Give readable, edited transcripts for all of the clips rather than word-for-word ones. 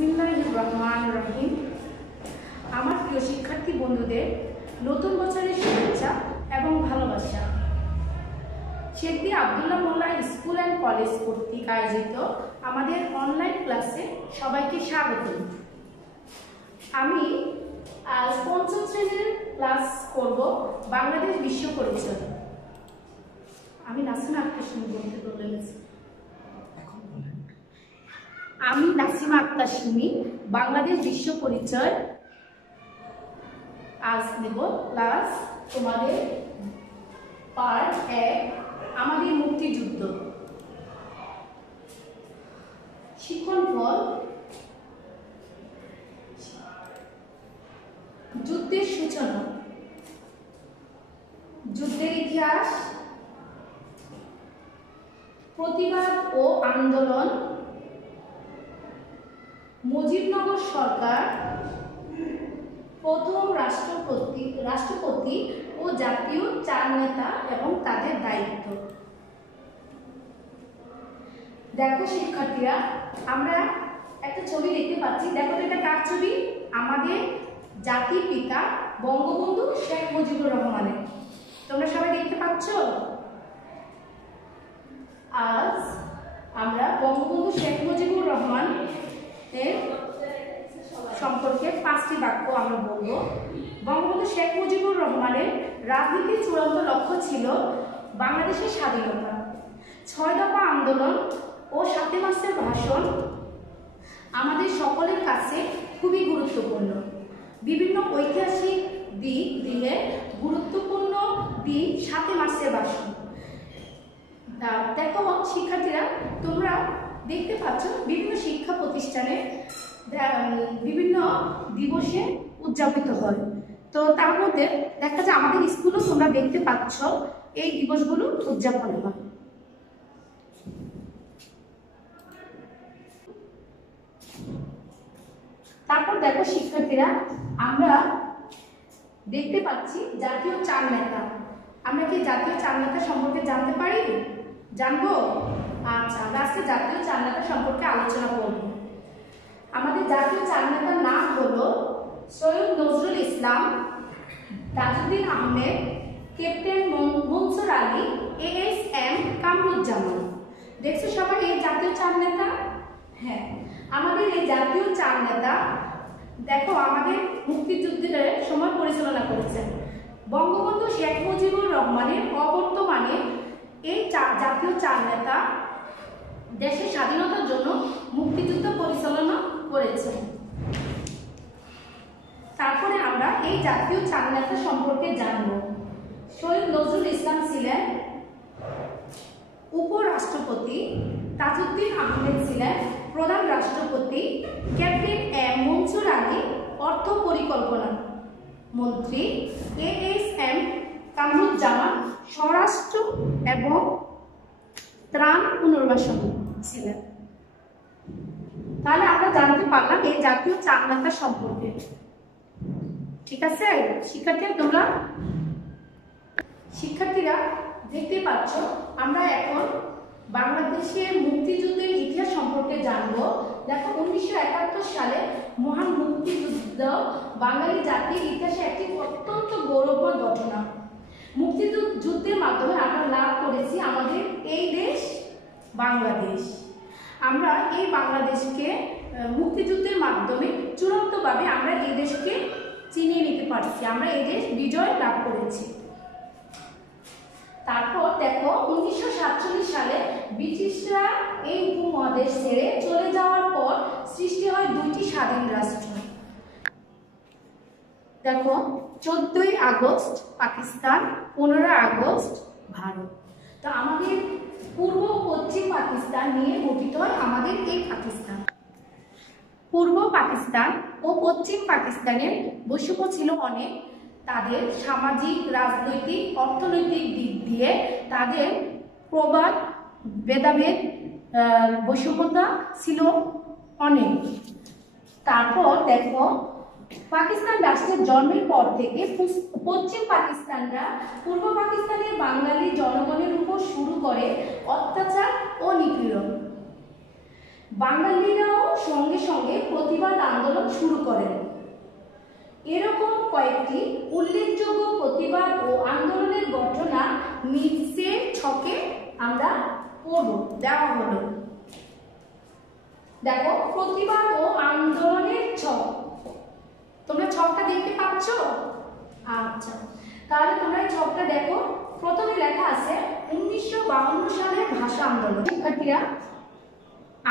বিসমিল্লাহির রহমানির রহিম। আমার প্রিয় শিক্ষার্থী বন্ধুদের নতুন বছরের শুভেচ্ছা এবং ভালোবাসা। Sheikh B Abdullah Mollah school and college কর্তৃক আয়োজিত আমাদের অনলাইন ক্লাসে সবাইকে স্বাগত। আমি আজ পঞ্চম শ্রেণীর ক্লাস করব বাংলাদেশ বিশ্ব পরিচয়। আমি নাসিমা আক্তার সিমি বলতে বলেছি। আমি নাসিমা আক্তার সিমি বাংলাদেশ বিশ্ব পরিচয় আজ নেব ক্লাস। তোমাদের পার্ট 1 আমাদের মুক্তিযুদ্ধ। শিক্ষণ ফল যুদ্ধের সূচনা, যুদ্ধের ইতিহাস, প্রতিবাদ ও আন্দোলন, মুজিবনগর সরকার, প্রথম রাষ্ট্রপতি ও জাতীয় 4 নেতা এবং তাদের দায়িত্ব। দেখো শিক্ষার্থীরা, আমরা একটা ছবি দেখতে পাচ্ছি। দেখো এটা কার ছবি? আমাদের জাতির পিতা বঙ্গবন্ধু শেখ মুজিবুর রহমানের। তোমরা সবাই দেখতে পাচ্ছ? আজ আমরা বঙ্গবন্ধু শেখ মুজিবুর রহমান এর সম্পর্কে 5টি বাক্য আমরা বলবো। বঙ্গবন্ধু শেখ মুজিবুর রহমানের রাজনীতির চূড়ান্ত লক্ষ্য ছিল বাংলাদেশের স্বাধীনতা। 6 দফা আন্দোলন ও 7 মাসের ভাষণ আমাদের সকলের কাছে খুবই গুরুত্বপূর্ণ। বিভিন্ন ঐতিহাসিক দিক দিয়ে গুরুত্বপূর্ণ দিক 7 মাসের ভাষণ। দেখো শিক্ষার্থীরা, তোমরা দেখতে পাচ্ছ বিভিন্ন শিক্ষা প্রতিষ্ঠানে বিভিন্ন দিবসে উদযাপিত হয়। তো তার মধ্যে দেখা যায় আমাদের স্কুলেও তোমরা দেখতে পাচ্ছ এই দিবসগুলো উদযাপন হয়। তারপর দেখো শিক্ষার্থীরা, আমরা দেখতে পাচ্ছি জাতীয় 4 নেতা। আমরা কি জাতীয় 4 নেতা সম্পর্কে জানতে পারি? জানবো? আচ্ছা, আজকে জাতীয় 4 নেতা সম্পর্কে আলোচনা করব। আমাদের জাতীয় 4 নেতার নাম হলো সৈয়দ নজরুল ইসলাম, তাজউদ্দিন আহমেদ, ক্যাপ্টেন মনসুর আলী, এএসএম কামরুজ্জামান। দেখছো সবাই এই জাতীয় 4 নেতা? হ্যাঁ, আমাদের এই জাতীয় 4 নেতা দেখো আমাদের মুক্তিযুদ্ধের সময় পরিচালনা করেছেন। বঙ্গবন্ধু শেখ মুজিবুর রহমানের অবর্তমানে এই জাতীয় 4 নেতা দেশের স্বাধীনতার জন্য মুক্তিযুদ্ধ পরিচালনা করেছেন। তারপরে আমরা এই জাতীয় 4 নেতা সম্পর্কে জানব। সৈয়দ নজরুল ইসলাম ছিলেন উপরাষ্ট্রপতি, তাজউদ্দিন আহমেদ ছিলেন প্রধান রাষ্ট্রপতি, ক্যাপ্টেন এম মনসুর আলী অর্থ পরিকল্পনা মন্ত্রী, এএসএম কামরুজ্জামান স্বরাষ্ট্র এবং ত্রাণ পুনর্বাসন ছিলেন। তাহলে আমরা জানতে পারলাম এই জাতীয় 4 নেতা সম্পর্কে। ঠিক আছে শিক্ষার্থীরা দেখতে পাচ্ছ আমরা এখন বাংলাদেশের মুক্তিযুদ্ধের ইতিহাস সম্পর্কে জানবো। দেখো 1971 সালে মহান মুক্তিযুদ্ধ বাঙালি জাতির ইতিহাসে একটি অত্যন্ত গৌরবময় ঘটনা। মুক্তিযুদ্ধের মাধ্যমে আমরা লাভ করেছি আমাদের এই দেশ বাংলাদেশ। আমরা এই বাংলাদেশকে মুক্তিযুদ্ধের মাধ্যমে চূড়ান্তভাবে আমরা এই দেশকে চিনিয়ে নিতে পারছি। আমরা এই দেশ বিজয় লাভ করেছি। তারপর দেখো 1947 সালে ব্রিটিশরা এই উপমহাদেশ ছেড়ে চলে যাওয়ার পর সৃষ্টি হয় 2টি স্বাধীন রাষ্ট্র। দেখো 14ই আগস্ট পাকিস্তান, 15 আগস্ট ভারত। তো আমাদের পূর্ব পশ্চিম পাকিস্তান নিয়ে গঠিত হয় আমাদের এই পাকিস্তান। পূর্ব পাকিস্তান ও পশ্চিম পাকিস্তানের বৈষম্য ছিল অনেক। তাদের সামাজিক, রাজনৈতিক, অর্থনৈতিক দিক দিয়ে তাদের প্রবাদ ভেদাভেদ বৈষম্যতা ছিল অনেক। তারপর দেখো পাকিস্তান রাষ্ট্রের জন্মের পর থেকে পশ্চিম পাকিস্তানরা পূর্ব পাকিস্তানের বাঙালি জনগণের উপর শুরু করে অত্যাচার ও নিপীড়ন। বাঙালিরাও সঙ্গে সঙ্গে প্রতিবাদ আন্দোলন শুরু করেন। এরকম কয়েকটি উল্লেখযোগ্য প্রতিবাদ ও আন্দোলনের ঘটনা নিচের ছকে আমরা পড়ব, দেওয়া হলো। দেখো প্রতিবাদ ও আন্দোলনের ছক, তোমরা ছকটা দেখতে পাচ্ছ? আচ্ছা, তাহলে তোমরা এই ছকটা দেখো। প্রথমে লেখা আছে 1952 সালের ভাষা আন্দোলন। শিক্ষার্থীরা,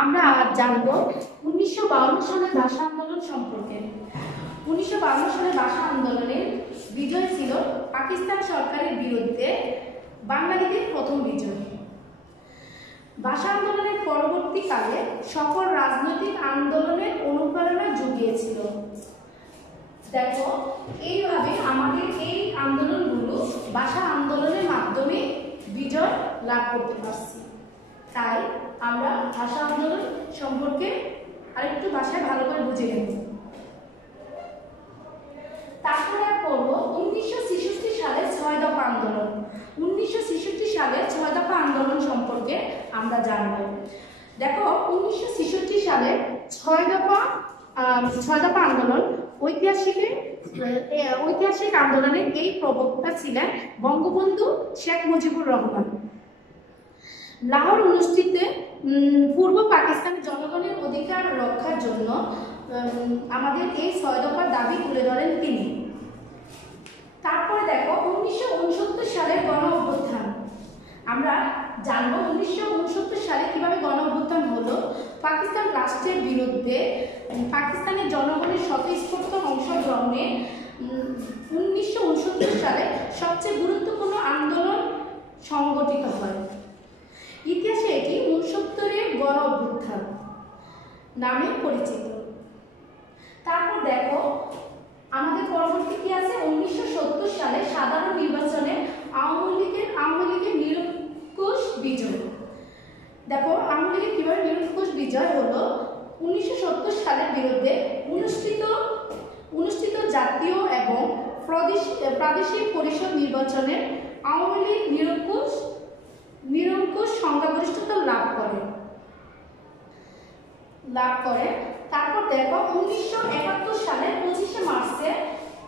আমরা আজ জানবো 1952 সালের ভাষা আন্দোলন সম্পর্কে। 1952 সালের ভাষা আন্দোলনের বিজয় ছিল পাকিস্তান সরকারের বিরুদ্ধে বাঙালিদের প্রথম বিজয়। ভাষা আন্দোলনের পরবর্তীকালে সকল রাজনৈতিক আন্দোলনের অনুপ্রেরণা জুগিয়েছিল। দেখো এইভাবে আমাদের এই আন্দোলনগুলো ভাষা আন্দোলনের মাধ্যমে বিজয় লাভ করতে পারছি। তাই আমরা ভাষা আন্দোলন সম্পর্কে আরেকটু ভাষায় ভালো করে বুঝে নেব। তারপরে পড়ব 1966 সালের 6 দফা আন্দোলন। 1966 সালের 6 দফা আন্দোলন সম্পর্কে আমরা জানব। দেখো 1966 সালের 6 দফা আন্দোলন ঐতিহাসিক আন্দোলনের এই প্রবক্তা ছিলেন বঙ্গবন্ধু শেখ মুজিবুর রহমান। লাহোর অনুষ্ঠিত পূর্ব পাকিস্তানের জনগণের অধিকার রক্ষার জন্য আমাদের এই 6 দফার দাবি তুলে ধরেন তিনি। তারপরে দেখো 1969 সালের গণ অভ্যুত্থান। আমরা জানবো 1969 সালে কিভাবে গণ অভ্যুত্থান হলো। পাকিস্তান রাষ্ট্রের বিরুদ্ধে পাকিস্তানের জনগণের স্বতঃস্ফূর্ত অংশগ্রহণে 1969 সালে সবচেয়ে গুরুত্বপূর্ণ আন্দোলন সংগঠিত হয়। ইতিহাসে এটি 69-এর গণ অভ্যুত্থান নামে পরিচিত। তারপর দেখো আমাদের পরবর্তী কি আছে, 1970 সালে সাধারণ নির্বাচনে আওয়ামী লীগের নিরঙ্কুশ বিজয়। দেখো আওয়ামী লীগের কিভাবে নিরঙ্কুশ বিজয় হলো। 1970 সালের বিরুদ্ধে অনুষ্ঠিত জাতীয় এবং প্রাদেশিক পরিষদ নির্বাচনে আওয়ামী লীগ নিরঙ্কুশ সংখ্যাগরিষ্ঠতা লাভ করে। তারপর দেখো 1971 সালের 25শে মার্চে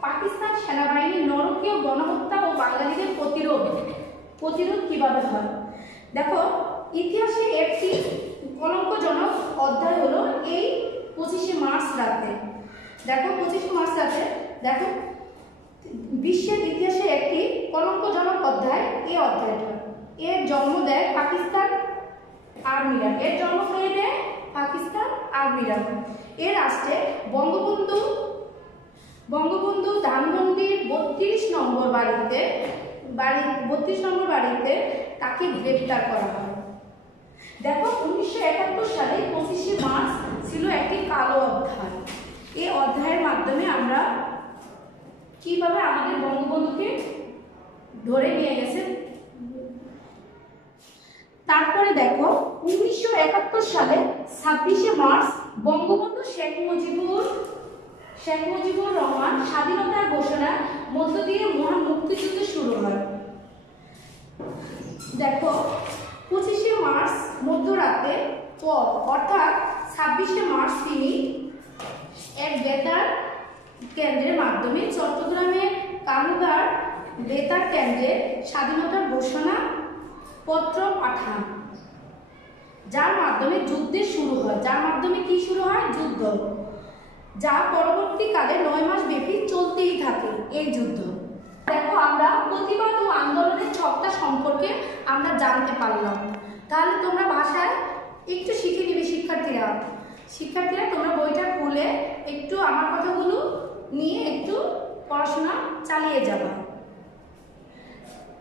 পাকিস্তান সেনাবাহিনীর নরকীয় গণহত্যা ও বাঙালিদের প্রতিরোধ কিভাবে হয়। দেখো ইতিহাসে একটি কলঙ্কজনক অধ্যায় হলো এই 25শে মার্চ রাতে। দেখো 25শে মার্চ রাতে দেখো বিশ্বের ইতিহাসে একটি কলঙ্কজনক অধ্যায় এই অধ্যায়টা। এর জন্ম দেয় পাকিস্তান আর্মিরা। এর রাষ্ট্রে বঙ্গবন্ধু ধানমন্ডির 32 নম্বর বাড়িতে তাকে গ্রেফতার করা হয়। দেখো 1971 সালে 25শে মার্চ ছিল একটি কালো অধ্যায়। এই অধ্যায়ের মাধ্যমে আমরা কিভাবে আমাদের বঙ্গবন্ধুকে ধরে নিয়ে গেছে। তারপরে দেখো 1971 সালে 26শে মার্চ বঙ্গবন্ধু শেখ মুজিবুর রহমান স্বাধীনতার ঘোষণার মধ্য দিয়ে মহান মুক্তিযুদ্ধ শুরু হয়। দেখো 25শে মার্চ মধ্যরাতে পর অর্থাৎ 26শে মার্চ তিনি এক বেতার কেন্দ্রের মাধ্যমে চট্টগ্রামের কালুগার বেতার কেন্দ্রে স্বাধীনতার ঘোষণা পত্র পাঠান, যার মাধ্যমে যুদ্ধের শুরু হয়। যুদ্ধ, যা পরবর্তীকালে 9 মাস ব্যাপী চলতেই থাকে এই যুদ্ধ। দেখো আমরা প্রতিবাদ ও আন্দোলনের ছকটা সম্পর্কে আমরা জানতে পারলাম। তাহলে তোমরা ভাষায় একটু শিখে নিবে শিক্ষার্থীরা তোমরা বইটা খুলে একটু আমার কথাগুলো নিয়ে একটু পড়াশোনা চালিয়ে যাবা।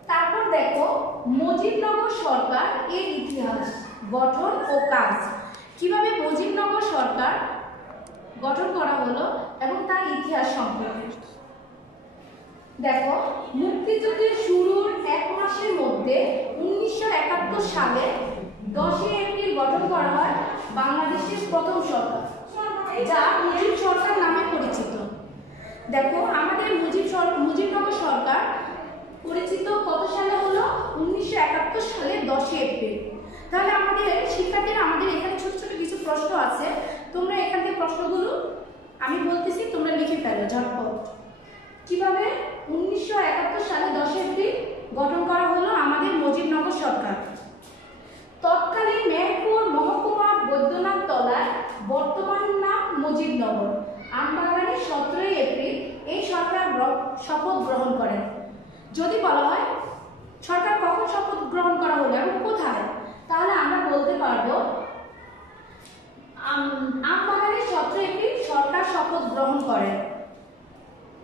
তারপর দেখো মুজিবনগর সরকার এর ইতিহাস, গঠন ও কাজ। কিভাবে মুজিবনগর সরকার গঠন করা হলো এবং তার ইতিহাস সম্পর্কে দেখো। মুক্তিযুদ্ধের শুরুর 1 মাসের মধ্যে 1971 সালে 10 এপ্রিল গঠন করা হয় বাংলাদেশের প্রথম সরকার, যা মুজিব সরকার নামে পরিচিত। দেখো আমাদের মুজিবনগর সরকার পরিচিত কত সালে হলো? 1971 সালের 10 এপ্রিল। তাহলে আমাদের শিক্ষার্থীরা আমাদের এখানে ছোট ছোট কিছু প্রশ্ন আছে, তোমরা প্রশ্নগুলো আমি বলতেছি, তোমরা লিখে ফেলো ঝটপট। কিভাবে 1971 সালে 10 এপ্রিল গঠন করা হলো আমাদের মুজিবনগর সরকার। তৎকালীন মেহেরপুর মহকুমা বৈদ্যনাথ তলায়, বর্তমান নাম মুজিবনগর, আমবাগানে 17 এপ্রিল এই সরকার শপথ গ্রহণ করেন। যদি বলা হয় সরকার কখন শপথ গ্রহণ করা হলো এবং কোথায়, তাহলে আমরা বলতে পারবো আমবাগানে 17 এপ্রিল সরকার শপথ গ্রহণ করেন।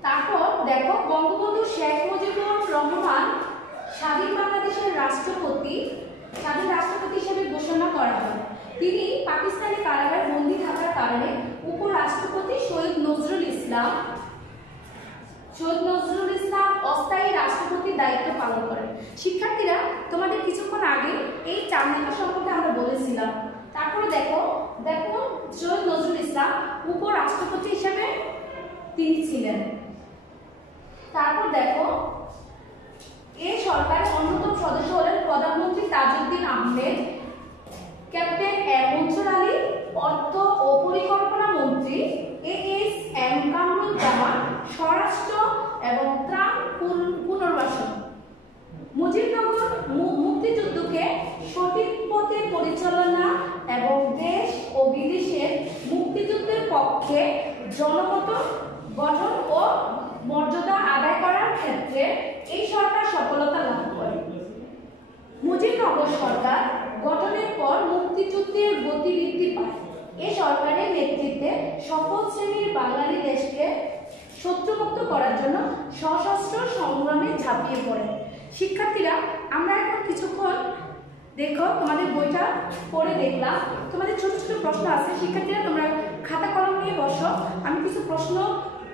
তারপর দেখো, বঙ্গবন্ধু শেখ মুজিবুর রহমান স্বাধীন বাংলাদেশের স্বাধীন রাষ্ট্রপতি হিসেবে ঘোষণা করা হয়। তিনি পাকিস্তানি কারাগারে বন্দী থাকার কারণে উপরাষ্ট্রপতি সৈয়দ নজরুল ইসলাম অস্থায়ী রাষ্ট্রপতির দায়িত্ব পালন করেন। শিক্ষার্থীরা, তোমাদের কিছুক্ষণ আগে এই চার নেতা সম্পর্কে আমরা বলেছিলাম। তারপরে দেখো সৈয়দ নজরুল ইসলাম উপরাষ্ট্রপতি হিসেবে তিনি ছিলেন। তারপর দেখো, এই সরকারের অন্যতম সদস্য হলেন প্রধানমন্ত্রী তাজউদ্দিন আহমেদ, ক্যাপ্টেন মনসুর আলী, অর্থ ও পরিকল্পনা মন্ত্রী ASM কামরুজ্জামান, স্বরাষ্ট্র এবং ত্রাণ পুনর্বাসন। মুজিবনগর মুক্তিযুদ্ধকে সঠিক পথে পরিচালনা এবং দেশ ও বিদেশের মুক্তিযুদ্ধের পক্ষে জনমত গঠন ও মর্যাদা আদায় করার ক্ষেত্রে এই সরকার সফলতা লাভ করে। মুজিবনগর সরকার গঠনের পর মুক্তিযুদ্ধের গতি বৃদ্ধি পায়। এই সরকারের নেতৃত্বে সকল শ্রেণীর বাঙালি দেশকে শত্রুমুক্ত করার জন্য সশস্ত্র সংগ্রামে ঝাঁপিয়ে পড়ে। শিক্ষার্থীরা, আমরা এখন কিছুক্ষণ দেখো তোমাদের বইটা পড়ে দেখলাম। তোমাদের ছোট ছোট প্রশ্ন আছে। শিক্ষার্থীরা, তোমরা খাতা কলম নিয়ে বসো, আমি কিছু প্রশ্ন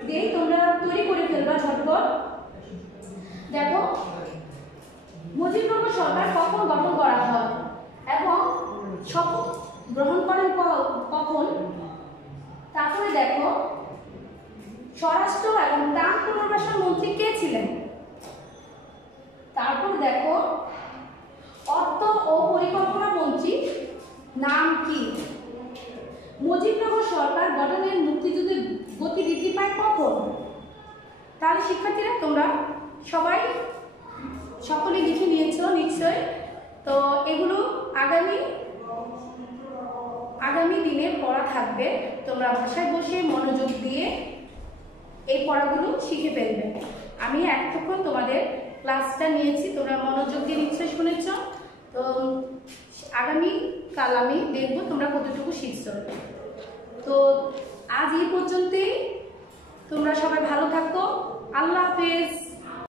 দিয়ে তোমরা তৈরি করে ফেলবা ঝটপট। দেখো, মুজিবনগর সরকার কখন গঠন করা হয় এবং শপথ গ্রহণ করেন কখন। তারপরে দেখো, স্বরাষ্ট্র এবং ত্রাণ পুনর্বাসন মন্ত্রী কে ছিলেন। তারপর দেখো, অর্থ ও পরিকল্পনা মন্ত্রী নাম কি। মুজিবনগর সরকার গঠনের মুক্তিযুদ্ধের গতি বৃদ্ধি পায় কখন। তাহলে শিক্ষার্থীরা, তোমরা সকলে লিখে নিয়েছো নিশ্চয়। তো এগুলো আগামী দিনে পড়া থাকবে। তোমরা বাসায় বসে মনোযোগ দিয়ে এই পড়াগুলো শিখে ফেলবে। আমি এতক্ষণ তোমাদের ক্লাসটা নিয়েছি, তোমরা মনোযোগ দিয়ে নিশ্চয় শুনেছ। তো আগামীকাল আমি দেখবো তোমরা কতটুকু শিখছো। তো আজ এই পর্যন্তই। তোমরা সবাই ভালো